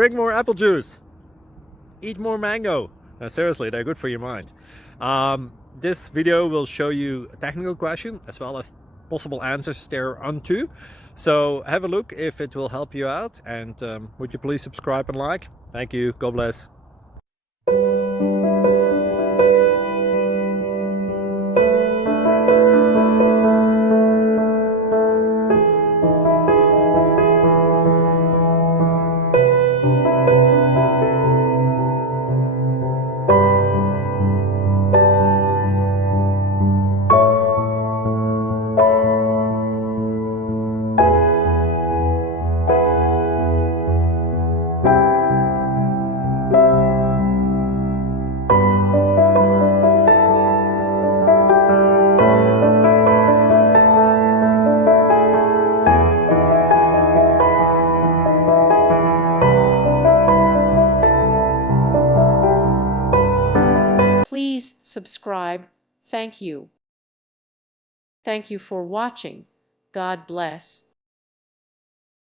drink more apple juice, eat more mango. No, seriously, they're good for your mind. This video will show you a technical question as well as possible answers thereunto. So have a look if it will help you out, and would you please subscribe and like? Thank you. God bless. Please subscribe. Thank you. Thank you for watching. God bless.